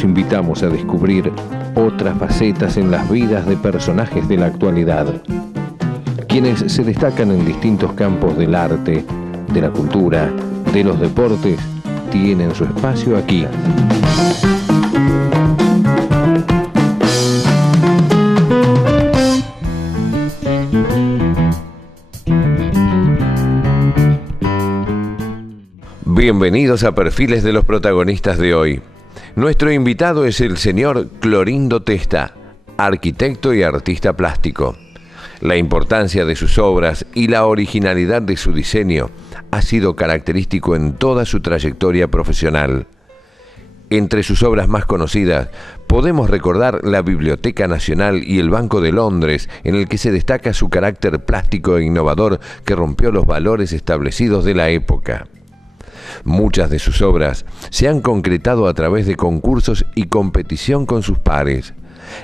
los invitamos a descubrir otras facetas en las vidas de personajes de la actualidad, quienes se destacan en distintos campos del arte, de la cultura, de los deportes, tienen su espacio aquí. Bienvenidos a Perfiles de los protagonistas de hoy. Nuestro invitado es el señor Clorindo Testa, arquitecto y artista plástico. La importancia de sus obras y la originalidad de su diseño ha sido característico en toda su trayectoria profesional. Entre sus obras más conocidas podemos recordar la Biblioteca Nacional y el Banco de Londres, en el que se destaca su carácter plástico e innovador que rompió los valores establecidos de la época. Muchas de sus obras se han concretado a través de concursos y competición con sus pares.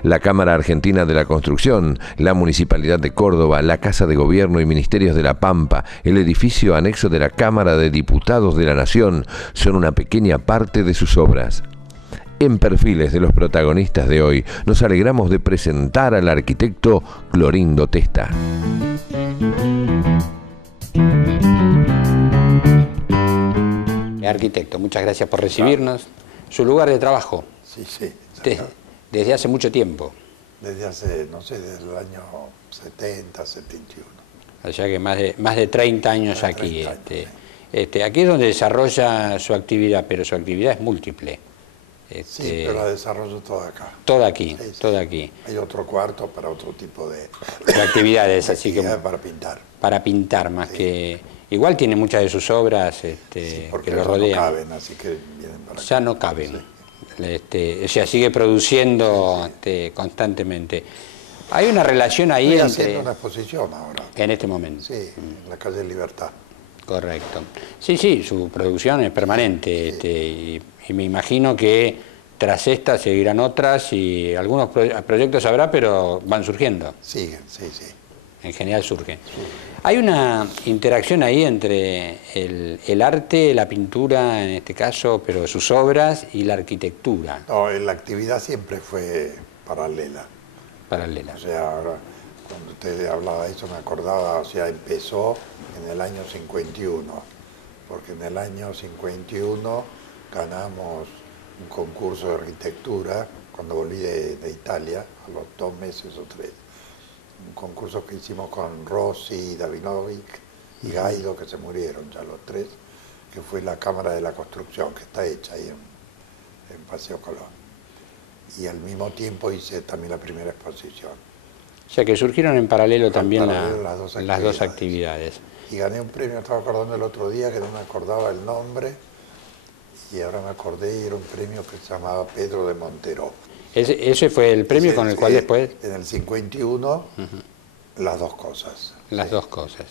La Cámara Argentina de la Construcción, la Municipalidad de Córdoba, la Casa de Gobierno y Ministerios de la Pampa, el edificio anexo de la Cámara de Diputados de la Nación son una pequeña parte de sus obras. En Perfiles de los protagonistas de hoy, nos alegramos de presentar al arquitecto Clorindo Testa. Arquitecto, muchas gracias por recibirnos. ¿Su lugar de trabajo? Sí. Desde hace mucho tiempo. Desde hace, no sé, desde el año 70, 71. O sea que más de 30 años aquí. 30 años, Aquí es donde desarrolla su actividad, pero su actividad es múltiple. Sí, pero la desarrollo toda acá. Toda aquí, Sí. toda aquí. Hay otro cuarto para otro tipo de actividades, así que para pintar. Para pintar más Sí. que... Igual tiene muchas de sus obras Sí, porque que lo ya rodean. no caben, así que vienen para acá. Ya no caben. Sí. O sea, sigue produciendo constantemente. Hay una relación ahí Estoy entre... haciendo una exposición ahora. En este momento. Sí, en la calle Libertad. Correcto. Sí, su producción es permanente. Sí. Y me imagino que tras esta seguirán otras y algunos proyectos habrá, pero van surgiendo. Siguen, sí. En general surgen. Sí. Hay una interacción ahí entre el arte, la pintura en este caso, pero sus obras y la arquitectura. No, la actividad siempre fue paralela. Paralela. O sea, ahora, cuando usted hablaba de eso, me acordaba, o sea, empezó en el año 51, porque en el año 51 ganamos un concurso de arquitectura, cuando volví de Italia, a los 2 meses o 3. Un concurso que hicimos con Rossi, Davinovic y Gaido, que se murieron ya los 3, que fue la Cámara de la Construcción, que está hecha ahí en Paseo Colón. Y al mismo tiempo hice también la primera exposición. O sea que surgieron en paralelo también las dos actividades. Y gané un premio, estaba acordando el otro día que no me acordaba el nombre, y ahora me acordé, y era un premio que se llamaba Pedro de Montero. Ese fue el premio con el cual después... En el 51, las dos cosas. Las dos cosas.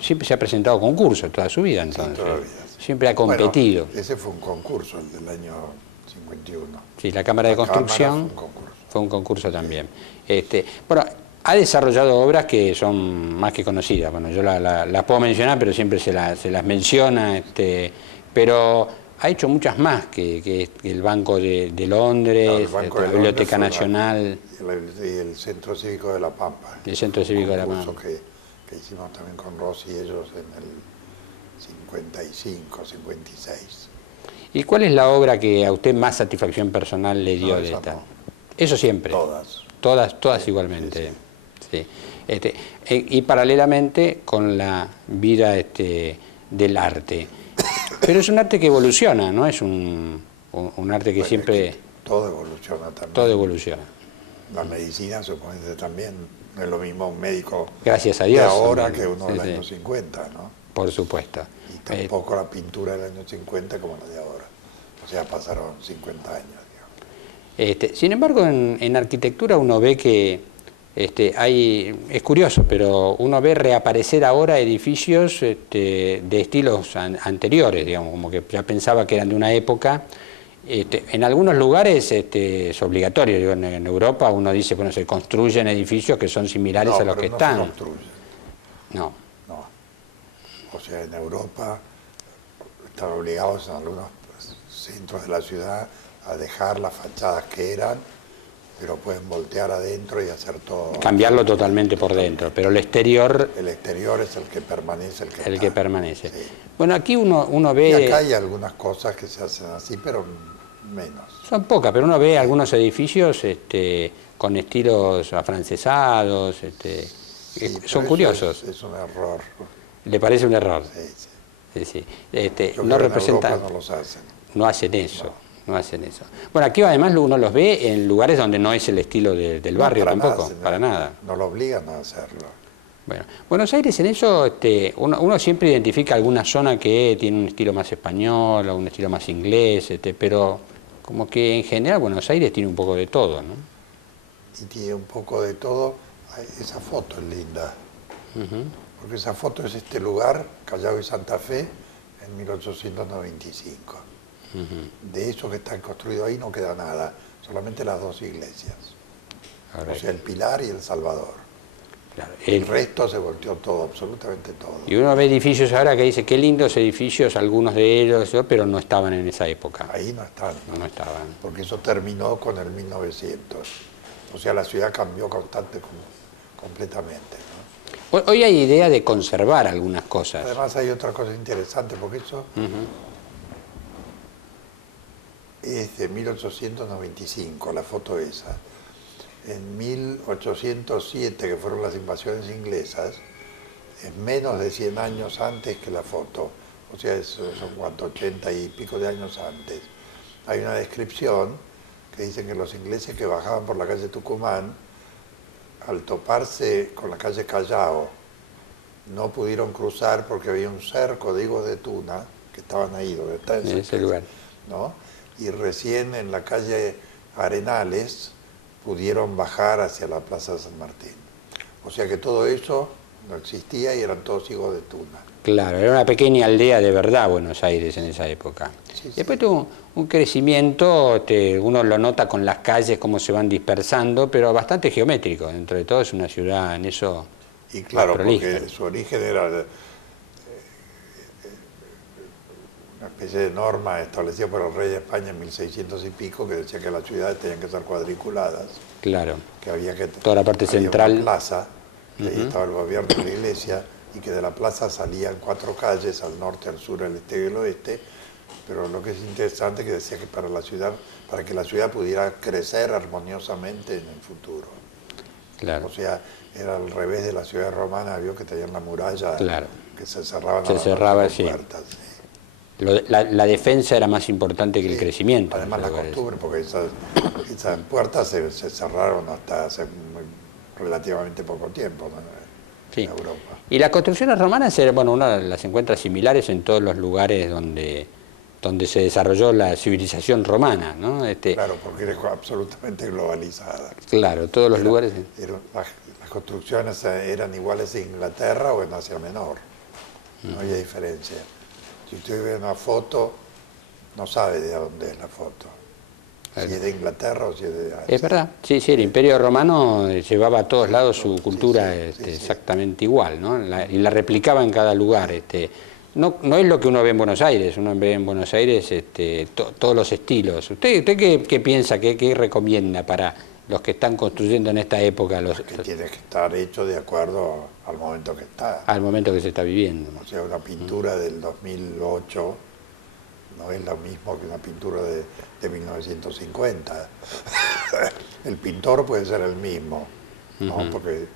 Siempre se ha presentado concursos toda su vida, entonces. Sí, toda la vida. Sí. Siempre ha competido. Bueno, ese fue un concurso, el del año 51. Sí, la Cámara de Construcción fue un concurso también. Bueno, ha desarrollado obras que son más que conocidas. Bueno, yo las puedo mencionar, pero siempre se las menciona. Pero ha hecho muchas más que el Banco de Londres, la Biblioteca Nacional. Y el Centro Cívico de la Pampa. El Centro Cívico de la Pampa. Que hicimos también con Rossi y ellos en el 55, 56. ¿Y cuál es la obra que a usted más satisfacción personal le dio de esta? No. Eso siempre. Todas Sí, igualmente. Sí. Y paralelamente con la vida del arte. Pero es un arte que evoluciona, ¿no? Es un arte que siempre... Todo evoluciona también. Todo evoluciona. La medicina, suponete, también no es lo mismo un médico gracias a Dios, de ahora también. Que uno del año 50, ¿no? Por supuesto. Y tampoco la pintura del año 50 como la de ahora. O sea, pasaron 50 años, digamos. Sin embargo, en arquitectura uno ve que es curioso, pero uno ve reaparecer ahora edificios de estilos anteriores, digamos, como que ya pensaba que eran de una época. En algunos lugares es obligatorio, digo, en Europa uno dice, bueno, se construyen edificios que son similares a los que están. No se construyen. No. O sea, en Europa están obligados en algunos centros de la ciudad a dejar las fachadas que eran, pero pueden voltear adentro y hacer todo. Cambiarlo totalmente por dentro, pero el exterior... El exterior es el que permanece, el que permanece. Sí. Bueno, aquí uno ve... Y acá hay algunas cosas que se hacen así, pero menos. Son pocas, pero uno ve algunos edificios con estilos afrancesados, Sí, son curiosos. Es un error. ¿Le parece un error? Sí, sí. Sí, sí. Yo No creo que representa... en Europa no los hacen. No hacen eso. No hacen eso. Bueno, aquí además uno los ve en lugares donde no es el estilo del barrio tampoco, para nada. No lo obligan a hacerlo. Bueno, Buenos Aires en eso, uno siempre identifica alguna zona que tiene un estilo más español o un estilo más inglés, pero como que en general Buenos Aires tiene un poco de todo, ¿no? Y tiene un poco de todo. Esa foto es linda. Porque esa foto es este lugar, Callao y Santa Fe, en 1895. De eso que está construido ahí no queda nada, solamente las dos iglesias. O sea, el Pilar y el Salvador. Claro, el resto se volteó todo, absolutamente todo. Y uno ve edificios ahora que dice, qué lindos edificios, algunos de ellos, pero no estaban en esa época. Ahí no están. No estaban. Porque eso terminó con el 1900. O sea, la ciudad cambió completamente, ¿no? Hoy hay idea de conservar algunas cosas. Además hay otra cosa interesante, porque eso es de 1895, la foto esa. En 1807, que fueron las invasiones inglesas, es menos de 100 años antes que la foto. O sea, son cuánto, 80 y pico de años antes. Hay una descripción que dicen que los ingleses que bajaban por la calle Tucumán, al toparse con la calle Callao, no pudieron cruzar porque había un cerco de higos de tuna que estaban ahí, donde está en ese lugar, ¿no? Y recién en la calle Arenales pudieron bajar hacia la Plaza de San Martín. O sea que todo eso no existía y eran todos higos de tuna. Claro, era una pequeña aldea de verdad Buenos Aires en esa época. Sí, Después tuvo un crecimiento, uno lo nota con las calles, cómo se van dispersando, pero bastante geométrico. Dentro de todo es una ciudad en eso. Y claro, porque su origen era una especie de norma establecida por el rey de España en 1600 y pico, que decía que las ciudades tenían que ser cuadriculadas. Claro. Que había que... Toda la parte central. Una plaza, que ahí estaba el gobierno y la iglesia, y que de la plaza salían 4 calles, al norte, al sur, al este y al oeste. Pero lo que es interesante es que decía que para que la ciudad pudiera crecer armoniosamente en el futuro. Claro. O sea, era al revés de la ciudad romana, vio que tenían la muralla, claro, que se cerraban las sí. Puertas. Sí. La defensa era más importante que el crecimiento. Además la costumbre, porque esas puertas se cerraron hasta hace relativamente poco tiempo, ¿no? Sí. En Europa. Y las construcciones romanas, uno las encuentra similares en todos los lugares donde se desarrolló la civilización romana, ¿no? Claro, porque era absolutamente globalizada. Claro, todos los lugares. Las construcciones eran iguales en Inglaterra o en Asia Menor. No había diferencia. Si usted ve una foto, no sabe de dónde es la foto. Si es de Inglaterra o si es de Asia. Es verdad, sí, el Imperio Romano llevaba a todos lados su cultura exactamente igual, ¿no? Y la replicaba en cada lugar. No es lo que uno ve en Buenos Aires, uno ve en Buenos Aires todos los estilos. ¿Usted qué piensa, qué recomienda para los que están construyendo en esta época? Que tiene que estar hecho de acuerdo al momento que está. Al momento que se está viviendo. O sea, una pintura del 2008 no es lo mismo que una pintura de 1950. El pintor puede ser el mismo, ¿no? Porque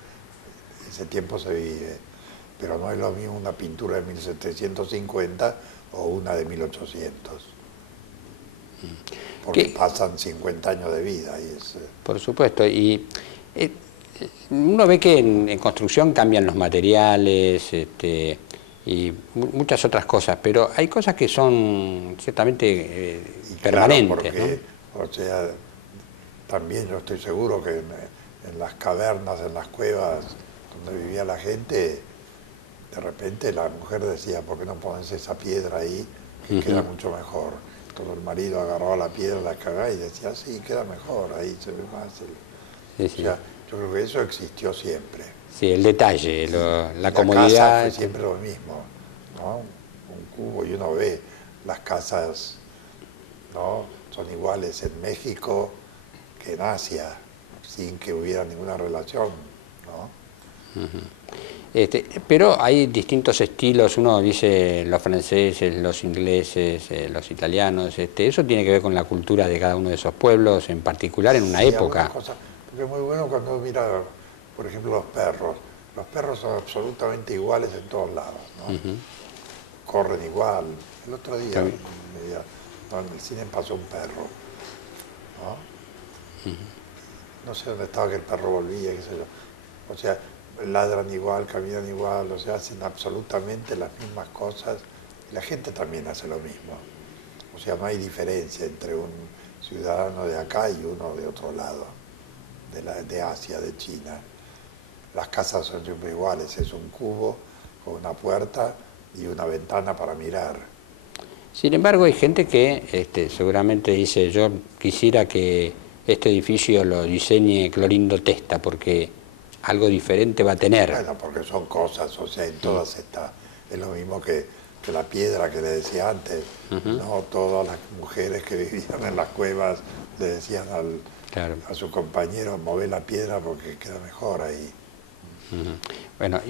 ese tiempo se vive. Pero no es lo mismo una pintura de 1750 o una de 1800. Porque pasan 50 años de vida. Por supuesto. Y uno ve que en construcción cambian los materiales y muchas otras cosas, pero hay cosas que son ciertamente permanentes. Claro, porque, ¿no? O sea, también yo estoy seguro que en las cavernas, en las cuevas donde vivía la gente, de repente la mujer decía, ¿por qué no pones esa piedra ahí? Que queda mucho mejor. Entonces el marido agarraba la piedra, la cagaba y decía, sí, queda mejor, ahí se ve más. O sea, yo creo que eso existió siempre. Sí, el detalle, la comodidad. Casa fue siempre lo mismo, ¿no? Un cubo, y uno ve las casas ¿no? Son iguales en México que en Asia, sin que hubiera ninguna relación, ¿no? Pero hay distintos estilos, uno dice los franceses, los ingleses, los italianos, eso tiene que ver con la cultura de cada uno de esos pueblos, en particular en una época. Cosa, porque es muy bueno cuando mira, por ejemplo, los perros. Los perros son absolutamente iguales en todos lados, ¿no? Corren igual. El otro día, en el cine pasó un perro, ¿no? No sé dónde estaba que el perro volvía, qué sé yo. O sea, ladran igual, caminan igual, o sea, hacen absolutamente las mismas cosas y la gente también hace lo mismo. O sea, no hay diferencia entre un ciudadano de acá y uno de otro lado, de Asia, de China. Las casas son siempre iguales, es un cubo con una puerta y una ventana para mirar. Sin embargo, hay gente que seguramente dice, yo quisiera que este edificio lo diseñe Clorindo Testa, porque algo diferente va a tener. Bueno, porque son cosas, o sea, en todas está. Es lo mismo que la piedra que le decía antes. No todas las mujeres que vivían en las cuevas le decían a su compañero, mover la piedra porque queda mejor ahí. Bueno,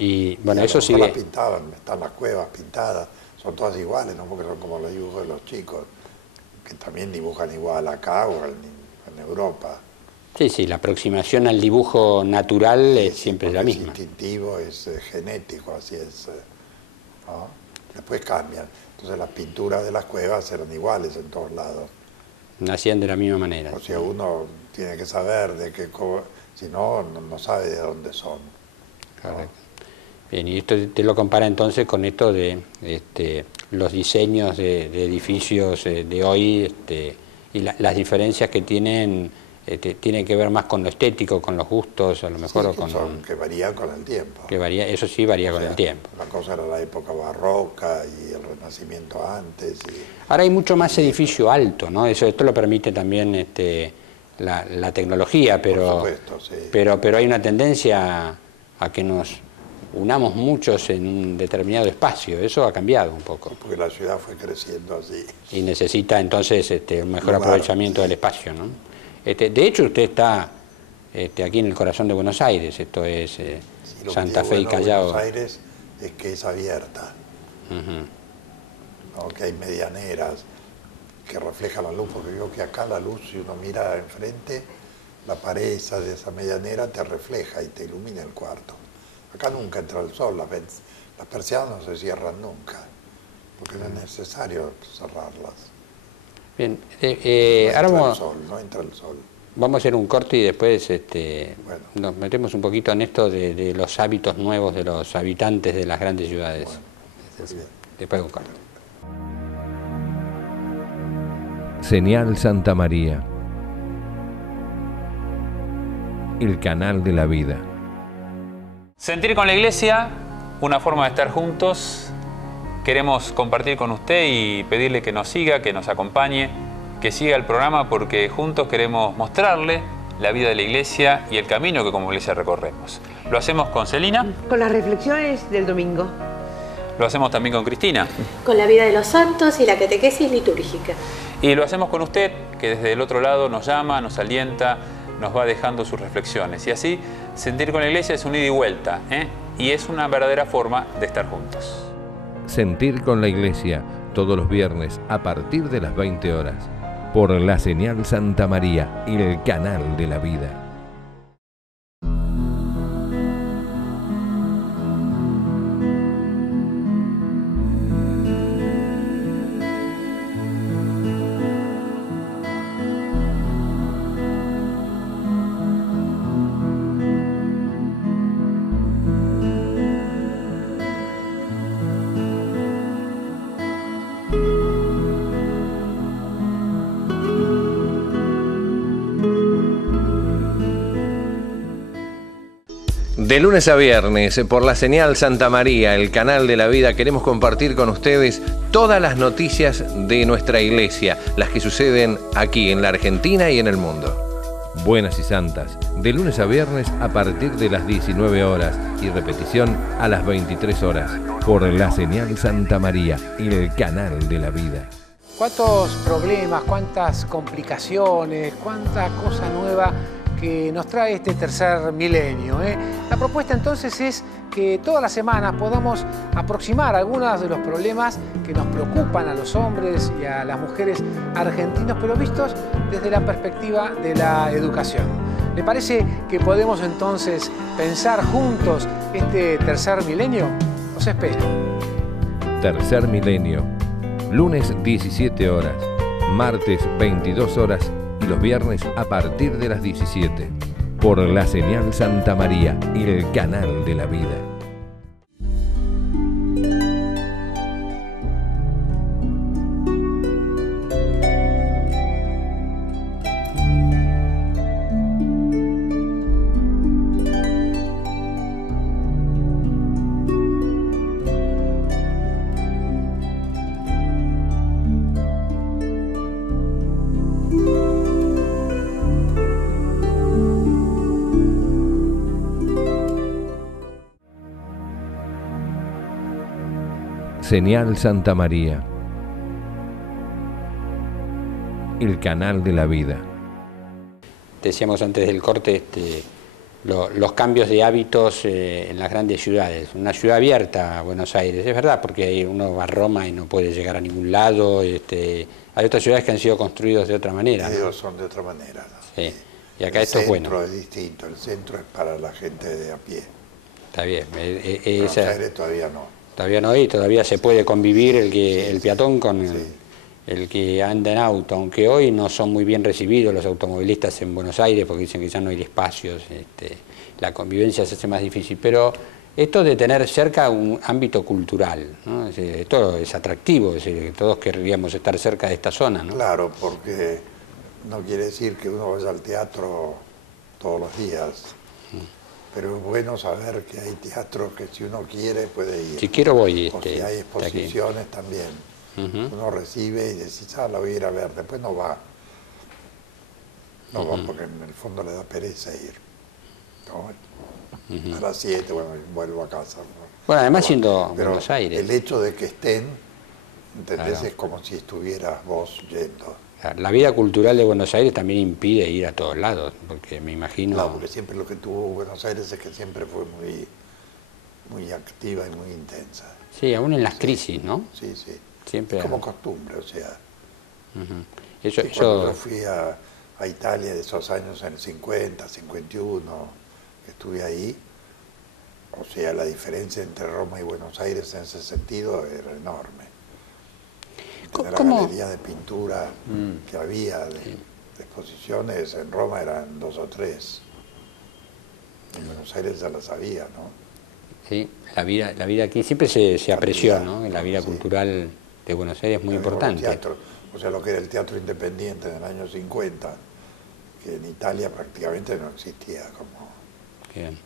bueno, y eso sigue. Las pintaban, están las cuevas pintadas, son todas iguales, no porque son como los dibujos de los chicos, que también dibujan igual acá o en Europa. Sí, la aproximación al dibujo natural siempre es la misma. Es instintivo, es genético, así es, ¿no? Después cambian. Entonces las pinturas de las cuevas eran iguales en todos lados. Nacían de la misma manera. O sea, uno tiene que saber de qué, si no, no sabe de dónde son. Correcto. Bien, y esto te lo compara entonces con esto de los diseños de edificios de hoy y las diferencias que tienen que ver más con lo estético, con los gustos, a lo mejor. Sí, que varía con el tiempo. Eso sí varía con el tiempo. La cosa era la época barroca y el Renacimiento antes. Ahora hay mucho más edificio alto, ¿no? Esto lo permite también la tecnología, pero, por supuesto, sí. pero hay una tendencia a que nos unamos muchos en un determinado espacio. Eso ha cambiado un poco. Porque la ciudad fue creciendo así. Y necesita entonces un mejor aprovechamiento del espacio, ¿no? De hecho, usted está aquí en el corazón de Buenos Aires, esto es Santa Fe y Callao. Buenos Aires es que es abierta, ¿no? Que hay medianeras que reflejan la luz, porque yo que acá la luz, si uno mira enfrente, la pared esa de esa medianera te refleja y te ilumina el cuarto. Acá nunca entra el sol, las persianas no se cierran nunca, porque no es necesario cerrarlas. Bien, no entra el sol. Vamos a hacer un corte y después nos metemos un poquito en esto de los hábitos nuevos de los habitantes de las grandes ciudades. Bueno, después de un corte. Señal Santa María, el canal de la vida. Sentir con la Iglesia, una forma de estar juntos. Queremos compartir con usted y pedirle que nos siga, que nos acompañe, que siga el programa, porque juntos queremos mostrarle la vida de la Iglesia y el camino que como Iglesia recorremos. Lo hacemos con Celina. Con las reflexiones del domingo. Lo hacemos también con Cristina. Con la vida de los santos y la catequesis litúrgica. Y lo hacemos con usted, que desde el otro lado nos llama, nos alienta, nos va dejando sus reflexiones. Y así, sentir con la Iglesia es un ida y vuelta, y es una verdadera forma de estar juntos. Sentir con la Iglesia, todos los viernes a partir de las 20 horas, por la Señal Santa María, el canal de la vida. De lunes a viernes, por la Señal Santa María, el canal de la vida, queremos compartir con ustedes todas las noticias de nuestra iglesia, las que suceden aquí en la Argentina y en el mundo. Buenas y santas, de lunes a viernes a partir de las 19 horas y repetición a las 23 horas, por la Señal Santa María, el canal de la vida. cuántos problemas, cuántas complicaciones, cuánta cosa nueva que nos trae este tercer milenio, ¿eh? La propuesta entonces es que todas las semanas podamos aproximar algunos de los problemas que nos preocupan a los hombres y a las mujeres argentinos, pero vistos desde la perspectiva de la educación. ¿Le parece que podemos entonces pensar juntos este tercer milenio? Los espero. Tercer milenio. Lunes 17 horas, martes 22 horas y los viernes a partir de las 17. Por la señal Santa María, el canal de la vida. Señal Santa María, el canal de la vida. Decíamos antes del corte los cambios de hábitos en las grandes ciudades. Una ciudad abierta, Buenos Aires, es verdad, porque uno va a Roma y no puede llegar a ningún lado. Hay otras ciudades que han sido construidas de otra manera, ¿no? Ellos son de otra manera, ¿no? Sí. Y acá esto es bueno. El centro es distinto, el centro es para la gente de a pie. Está bien. Buenos Aires todavía no. Todavía no hay, todavía se puede convivir el peatón con sí. el que anda en auto, aunque hoy no son muy bien recibidos los automovilistas en Buenos Aires porque dicen que ya no hay espacios, la convivencia se hace más difícil, pero esto de tener cerca un ámbito cultural, ¿no? Es decir, todo es atractivo, es decir, que todos querríamos estar cerca de esta zona, ¿no? Claro, porque no quiere decir que uno vaya al teatro todos los días. Pero es bueno saber que hay teatros que si uno quiere puede ir. Si quiero voy. O si hay exposiciones también. Uno recibe y decís, la voy a ir a ver. Después no va. No va porque en el fondo le da pereza ir. ¿No? A las 7, bueno, vuelvo a casa. Bueno, además siendo pero Buenos Aires. El hecho de que estén, ¿entendés? Claro. Es como si estuvieras vos yendo. La vida cultural de Buenos Aires también impide ir a todos lados, porque me imagino... Claro, porque siempre lo que tuvo Buenos Aires es que siempre fue muy activa y muy intensa. Sí, aún en las crisis, ¿no? Sí, sí. Siempre es como costumbre, o sea. Eso... Cuando yo fui a Italia de esos años en el 50, 51, que estuve ahí, o sea, la diferencia entre Roma y Buenos Aires en ese sentido era enorme. La galería de pintura que había, de exposiciones, en Roma eran 2 o 3. En Buenos Aires ya las había, ¿no? Sí, la vida aquí siempre se apreció, ¿no? La vida cultural de Buenos Aires es muy importante. O sea, lo que era el teatro independiente en el año 50, que en Italia prácticamente no existía. Bien.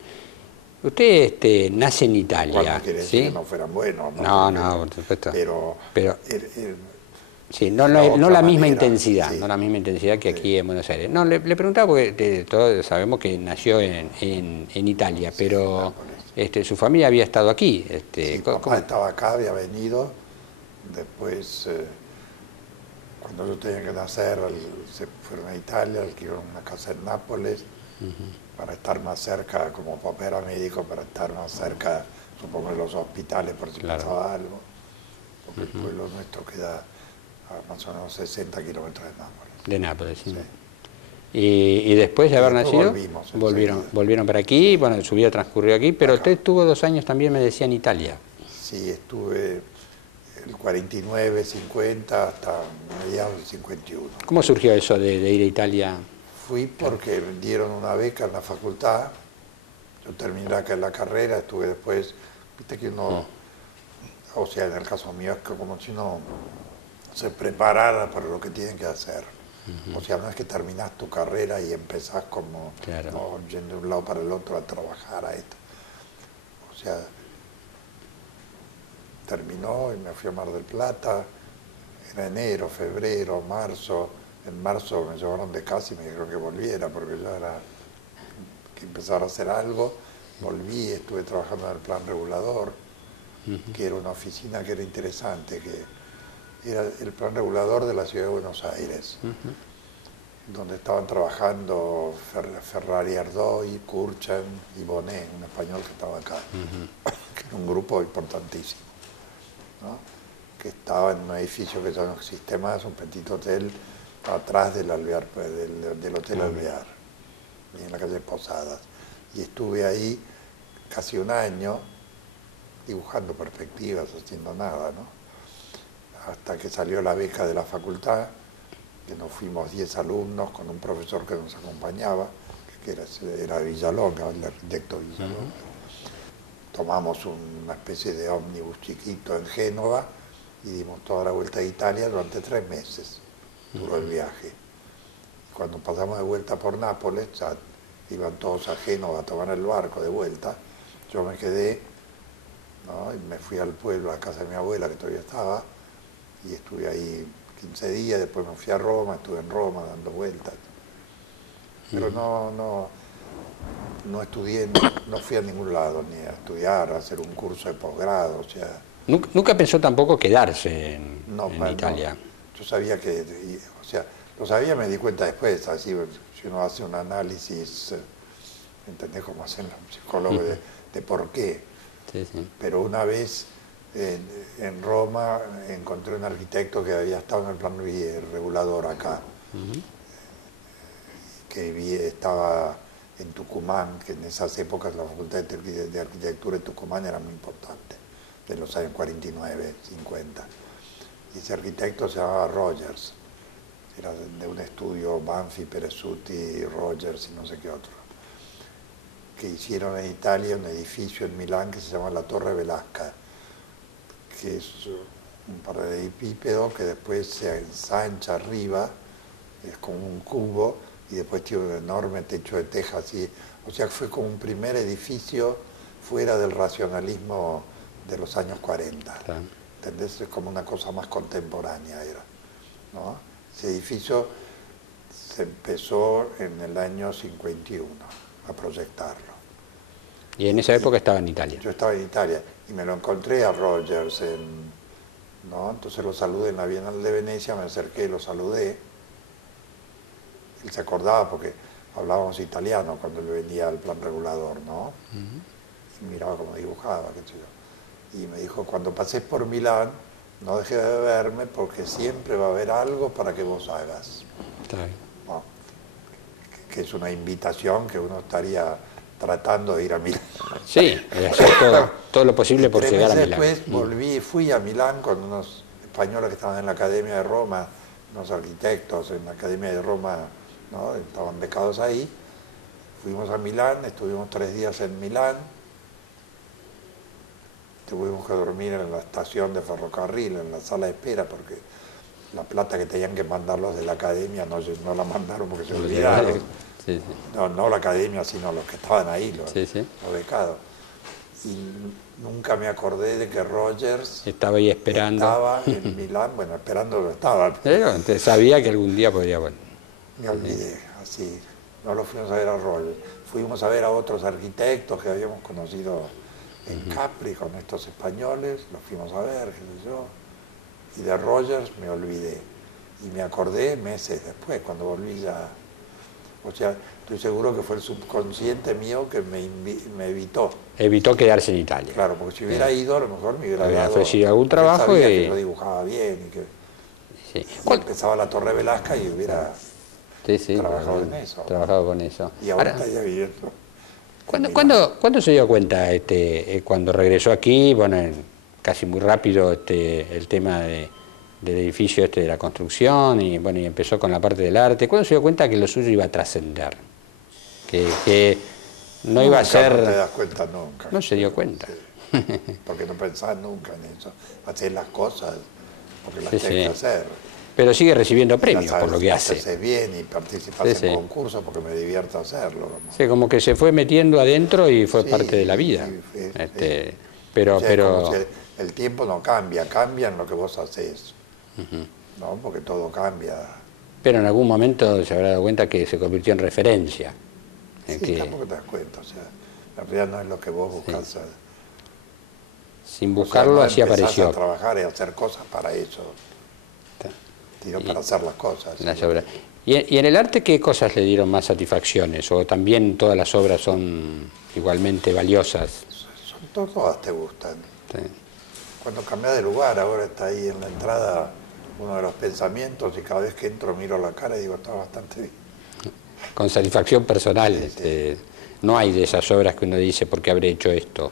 Usted nace en Italia, no quiere decir que no fueran buenos. No, por supuesto. Pero sí, no la misma intensidad, sí. No la misma intensidad que aquí en Buenos Aires. No, le preguntaba porque todos sabemos que nació en Italia, pero su familia había estado aquí. Sí, papá estaba acá, había venido, después cuando yo tenía que nacer se fueron a Italia, alquilaron una casa en Nápoles para estar más cerca, como papá era médico, para estar más cerca, supongo, de los hospitales por si pasaba algo, porque el pueblo nuestro queda a más o menos 60 kilómetros de Nápoles. De Nápoles, sí. Y después de haber nacido, volvieron para aquí, bueno, su vida transcurrió aquí, pero usted estuvo 2 años también, me decía, en Italia. Sí, estuve el 49, 50, hasta mediados del 51. ¿Cómo surgió eso de ir a Italia? Fui porque me dieron una beca en la facultad, yo terminé la carrera, estuve después, viste que uno, o sea, en el caso mío es como si uno se preparara para lo que tienen que hacer. O sea, no es que terminás tu carrera y empezás como yendo de un lado para el otro a trabajar a esto. O sea, terminó y me fui a Mar del Plata, era enero, febrero, marzo. En marzo me llevaron de casa y me dijeron que volviera porque ya era que empezar a hacer algo. Volví, estuve trabajando en el plan regulador, que era una oficina que era interesante, que Era el plan regulador de la ciudad de Buenos Aires, donde estaban trabajando Ferrari Ardoy, Kurchan y Bonet, un español que estaba acá, que era un grupo importantísimo, ¿no? Que estaba en un edificio que ya no existe más, un petit hotel atrás del Hotel Alvear, en la calle Posadas. Y estuve ahí casi un año dibujando perspectivas, haciendo nada, ¿no? Hasta que salió la beca de la facultad, que nos fuimos 10 alumnos con un profesor que nos acompañaba, que era Villalonga, el arquitecto Villalonga. Tomamos una especie de ómnibus chiquito en Génova y dimos toda la vuelta a Italia durante 3 meses, duró el viaje. Cuando pasamos de vuelta por Nápoles, ya iban todos a Génova a tomar el barco de vuelta, yo me quedé, ¿no? Y me fui al pueblo, a casa de mi abuela, que todavía estaba, y estuve ahí 15 días, después me fui a Roma, estuve en Roma dando vueltas. Pero no estudié, no fui a ningún lado, ni a estudiar, a hacer un curso de posgrado, o sea... ¿Nunca pensó tampoco quedarse en Italia? No. Yo sabía que, o sea, lo sabía, me di cuenta después, así, si uno hace un análisis, ¿entendés? Como hacen los psicólogos de por qué. Sí, sí. Pero una vez en Roma encontré un arquitecto que había estado en el plan regulador acá, que estaba en Tucumán, que en esas épocas la Facultad de Arquitectura de Tucumán era muy importante, de los años 49, 50. Y ese arquitecto se llamaba Rogers, era de un estudio Banfi, Perezuti, Rogers y no sé qué otro, que hicieron en Italia un edificio en Milán que se llama la Torre Velasca, que es un paralelepípedo que después se ensancha arriba, es como un cubo, y después tiene un enorme techo de teja así. O sea, fue como un primer edificio fuera del racionalismo de los años 40. Claro. ¿Entendés? Es como una cosa más contemporánea era, ¿no? Ese edificio se empezó en el año 51 a proyectarlo. ¿Y en esa época estaba en Italia? Yo estaba en Italia y me lo encontré a Rogers, ¿no? Entonces lo saludé en la Bienal de Venecia, me acerqué, lo saludé. Él se acordaba porque hablábamos italiano cuando él venía al plan regulador, ¿no? Y miraba cómo dibujaba, qué sé yo. Y me dijo, cuando pases por Milán, no dejes de verme porque siempre va a haber algo para que vos hagas. Bueno, que es una invitación que uno estaría tratando de ir a Milán. Sí, hacer todo lo posible por llegar a Milán. Después volví y fui a Milán con unos españoles que estaban en la Academia de Roma, unos arquitectos en la Academia de Roma, ¿no? Estaban becados ahí. Fuimos a Milán, estuvimos 3 días en Milán. Tuvimos que dormir en la estación de ferrocarril, en la sala de espera, porque la plata que tenían que mandar los de la academia no la mandaron porque se olvidaron. Sí, sí. No la academia, sino los que estaban ahí, los becados. Y nunca me acordé de que Rogers estaba ahí esperando. Estaba en Milán, bueno, esperando lo estaba. Pero entonces sabía que algún día podría volver. Me olvidé, así. No lo fuimos a ver a Rogers. Fuimos a ver a otros arquitectos que habíamos conocido en Capri con estos españoles, los fuimos a ver, qué sé yo. Y de Rogers me olvidé. Y me acordé meses después, cuando volví ya. O sea, estoy seguro que fue el subconsciente mío que me evitó. Evitó quedarse en Italia. Claro, porque si hubiera ido, a lo mejor me hubiera dado... ofrecido algún trabajo sabía que yo dibujaba bien y que... Sí. Y empezaba la Torre Velasca y hubiera trabajado en eso. Trabajado con eso. Y ahora está ya viviendo. ¿Cuándo se dio cuenta, cuando regresó aquí, bueno, casi muy rápido, el tema del edificio de la construcción y bueno, y empezó con la parte del arte? ¿Cuándo se dio cuenta que lo suyo iba a trascender? Que no iba a ser... No te das cuenta nunca. No se dio cuenta. Sí, porque no pensás nunca en eso. Hacer las cosas porque las tenés que hacer. Pero sigue recibiendo premios por lo que hace. Haces bien y participas en concursos porque me divierto hacerlo. Sí, como que se fue metiendo adentro y fue parte de la vida. Pero, o sea, pero... el tiempo no cambia, cambia en lo que vos haces. ¿No? Porque todo cambia. Pero en algún momento se habrá dado cuenta que se convirtió en referencia. Sí, tampoco te das cuenta. O sea, en realidad no es lo que vos buscas. Sí. Sin buscarlo, así apareció. A trabajar y a hacer cosas para eso. sino para hacer las cosas. Las obras. ¿Y en el arte qué cosas le dieron más satisfacciones? ¿O también todas las obras son igualmente valiosas? Todas te gustan. Sí. Cuando cambias de lugar, ahora está ahí en la entrada uno de los pensamientos y cada vez que entro miro la cara y digo, está bastante bien. Con satisfacción personal. No hay de esas obras que uno dice, ¿por qué habré hecho esto?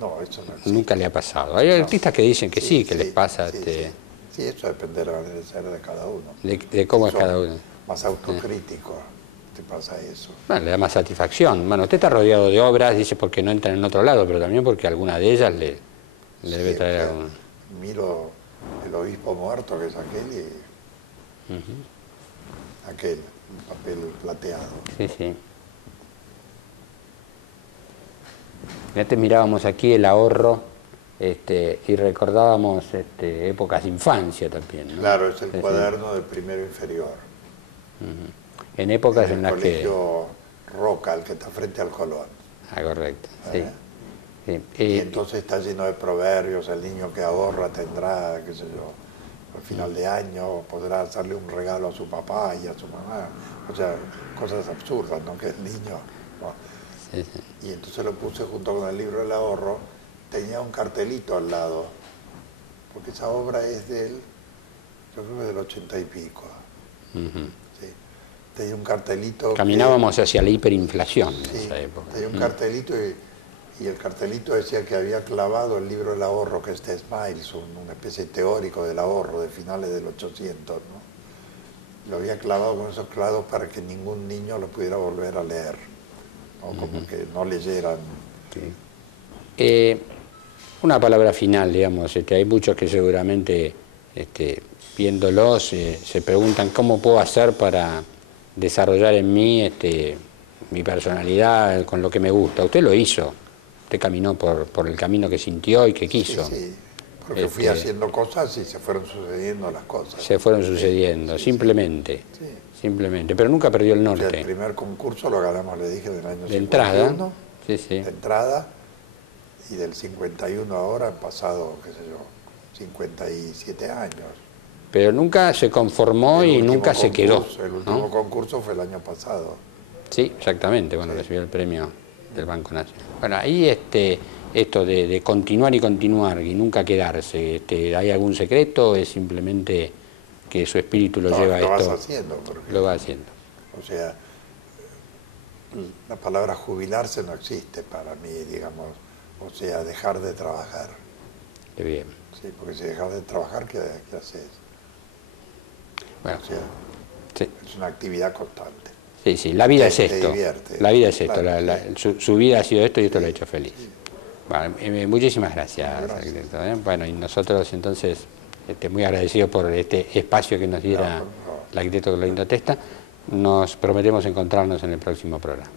No, eso no existe. Nunca le ha pasado. Hay artistas que dicen que sí, que les pasa. Sí, eso depende de la manera de ser de cada uno. De cómo es cada uno. Más autocrítico, te pasa eso. Bueno, le da más satisfacción. Bueno, usted está rodeado de obras, dice porque no entran en otro lado, pero también porque alguna de ellas le debe traer algún... Miro el obispo muerto, que es aquel, y aquel, un papel plateado. Sí, sí. Y antes mirábamos aquí el ahorro y recordábamos épocas de infancia también, ¿no? Claro, es el cuaderno del primero inferior. En épocas en las que... El colegio Roca, el que está frente al Colón. Ah, correcto, sí. Sí. Y entonces está lleno de proverbios, el niño que ahorra tendrá, qué sé yo, al final de año podrá hacerle un regalo a su papá y a su mamá. O sea, cosas absurdas, ¿no? Que el niño... ¿no? Sí, sí. Y entonces lo puse junto con el libro del ahorro, tenía un cartelito al lado, porque esa obra es del, yo creo que del 80 y pico. Sí. Tenía un cartelito... Caminábamos hacia la hiperinflación en sí, esa época. tenía un cartelito y el cartelito decía que había clavado el libro del ahorro, que es de Smiles, una especie teórico del ahorro de finales del 800, ¿no? Lo había clavado con esos clavos para que ningún niño lo pudiera volver a leer, ¿no? Como que no leyeran. Sí. Una palabra final, digamos, hay muchos que seguramente viéndolos se preguntan cómo puedo hacer para desarrollar en mí mi personalidad con lo que me gusta. Usted lo hizo, usted caminó por el camino que sintió y que quiso. Sí, sí, porque fui haciendo cosas y se fueron sucediendo las cosas. Se fueron sucediendo, sí, simplemente. Sí. Simplemente, pero nunca perdió el norte. O sea, el primer concurso lo ganamos, le dije, del año 51. Entrada. Sí, sí. De entrada, y del 51 ahora han pasado, qué sé yo, 57 años. Pero nunca se conformó y nunca se quedó. El último concurso fue el año pasado. Sí, exactamente, bueno, recibió el premio del Banco Nacional. Bueno, ahí esto de continuar y continuar y nunca quedarse, ¿hay algún secreto? ¿Es simplemente que su espíritu lo lleva a esto? Lo vas haciendo. Lo va haciendo. O sea, la palabra jubilarse no existe para mí, digamos. O sea, dejar de trabajar. Qué bien. Sí, porque si dejas de trabajar, ¿qué haces? Bueno, o sea, sí. Es una actividad constante. Sí, sí, la vida es te esto. Divierte. La vida es esto. Claro, su vida ha sido esto y esto sí, lo ha hecho feliz. Sí. Bueno, muchísimas gracias, arquitecto. Bueno, y nosotros entonces muy agradecidos por este espacio que nos diera el arquitecto Clorindo Testa. Nos prometemos encontrarnos en el próximo programa.